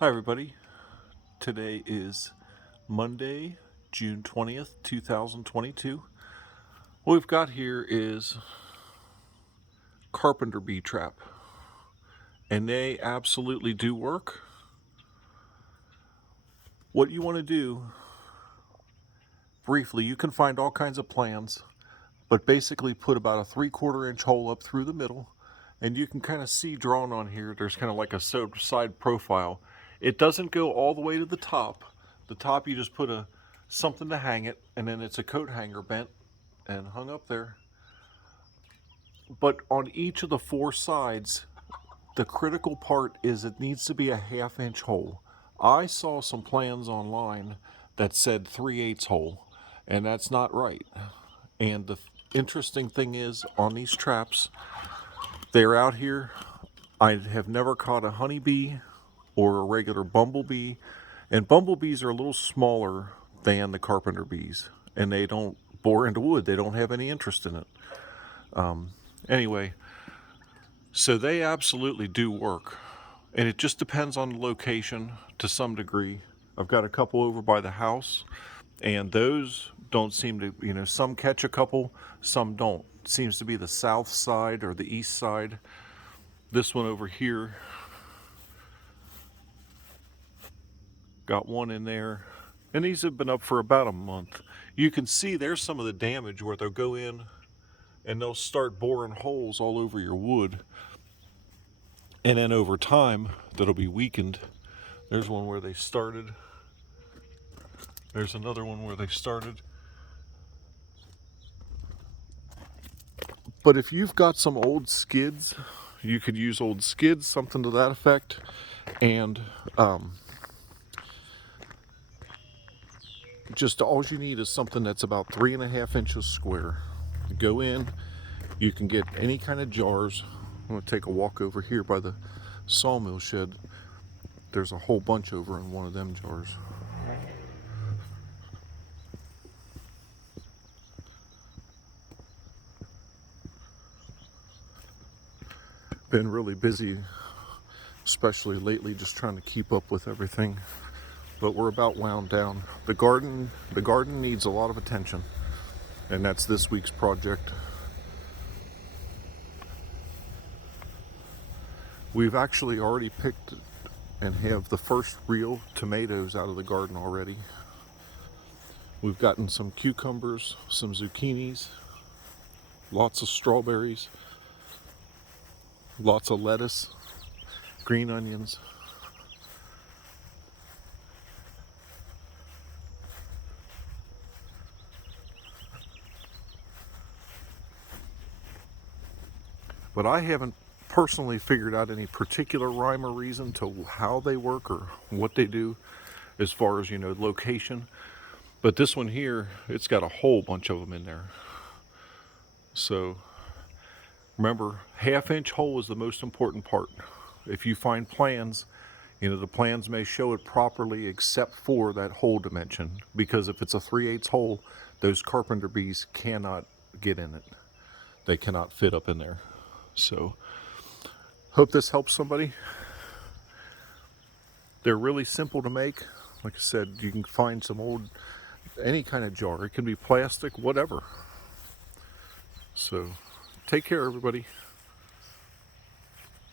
Hi everybody. Today is Monday, June 20th, 2022. What we've got here is Carpenter bee trap. And they absolutely do work. What you want to do, briefly, you can find all kinds of plans, but basically put about a 3/4 inch hole up through the middle. And you can kind of see drawn on here, there's kind of like a side profile. It doesn't go all the way to the top. The top you just put something to hang it, and then it's a coat hanger bent and hung up there. But on each of the four sides, the critical part is it needs to be a 1/2 inch hole. I saw some plans online that said 3/8 hole, and that's not right. And the interesting thing is, on these traps, they're out here. I have never caught a honeybee or a regular bumblebee, and bumblebees are a little smaller than the carpenter bees, and they don't bore into wood. They don't have any interest in it. Anyway, so they absolutely do work, and it just depends on the location to some degree. I've got a couple over by the house, and those don't seem to, some catch a couple, some don't. It seems to be the south side or the east side. This one over here got one in there, and these have been up for about a month. You can see there's some of the damage where they'll go in and they'll start boring holes all over your wood, and then over time that'll be weakened. There's one where they started. There's another one where they started. But if you've got some old skids, you could use old skids, something to that effect. And just all you need is something that's about 3.5 inches square. You go in, you can get any kind of jars. I'm going to take a walk over here by the sawmill shed. There's a whole bunch over in one of them jars. Been really busy, especially lately, just trying to keep up with everything. But we're about wound down. The garden needs a lot of attention, and that's this week's project. We've actually already picked and have the first real tomatoes out of the garden already. We've gotten some cucumbers, some zucchinis, lots of strawberries, lots of lettuce, green onions. But I haven't personally figured out any particular rhyme or reason to how they work or what they do as far as, location. But this one here, it's got a whole bunch of them in there. So remember, 1/2 inch hole is the most important part. If you find plans, the plans may show it properly except for that hole dimension, because if it's a 3/8 hole, those carpenter bees cannot get in it. They cannot fit up in there. So hope this helps somebody. They're really simple to make. Like I said, you can find any kind of jar. It can be plastic, whatever. So take care, everybody.